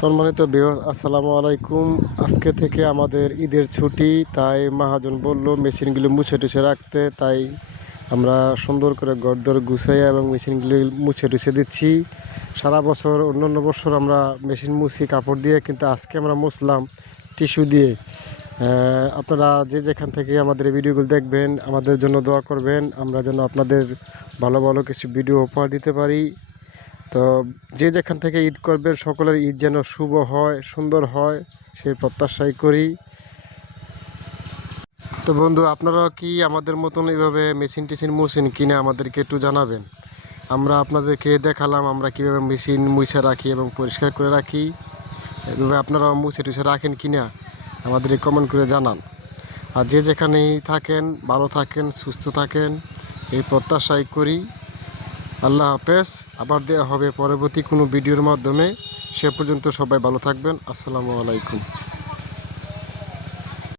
সম্মানিত ভিউয়ার্স, আসসালামু আলাইকুম। আজকে থেকে আমাদের ঈদের ছুটি, তাই মহাজন বলল মেশিনগুলো মুছে টুছে রাখতে। তাই আমরা সুন্দর করে ঘরদোর গুছাইয়া এবং মেশিনগুলি মুছে টুছে দিচ্ছি। সারা বছর অন্যান্য বছর আমরা মেশিন মুছি কাপড় দিয়ে, কিন্তু আজকে আমরা মুছলাম টিস্যু দিয়ে। আপনারা যে যেখান থেকে আমাদের এই ভিডিওগুলো দেখবেন, আমাদের জন্য দোয়া করবেন, আমরা যেন আপনাদের ভালো ভালো কিছু ভিডিও উপহার দিতে পারি। তো যে যেখান থেকে ঈদ করবেন, সকলের ঈদ যেন শুভ হয়, সুন্দর হয়, সেই প্রত্যাশাই করি। তো বন্ধু, আপনারাও কি আমাদের মতন এইভাবে মেশিন টেশিন মুছেন কিনা আমাদেরকে একটু জানাবেন। আমরা আপনাদেরকে দেখালাম আমরা কীভাবে মেশিন মুছে রাখি এবং পরিষ্কার করে রাখি। এভাবে আপনারাও মুছে টুছে রাখেন কিনা আমাদেরকে কমেন্ট করে জানান। আর যে যেখানেই থাকেন, ভালো থাকেন, সুস্থ থাকেন, এই প্রত্যাশাই করি। আল্লাহ হাফেজ। আবার দেওয়া হবে পরবর্তী কোনো ভিডিওর মাধ্যমে। সে পর্যন্ত সবাই ভালো থাকবেন। আসসালামু আলাইকুম।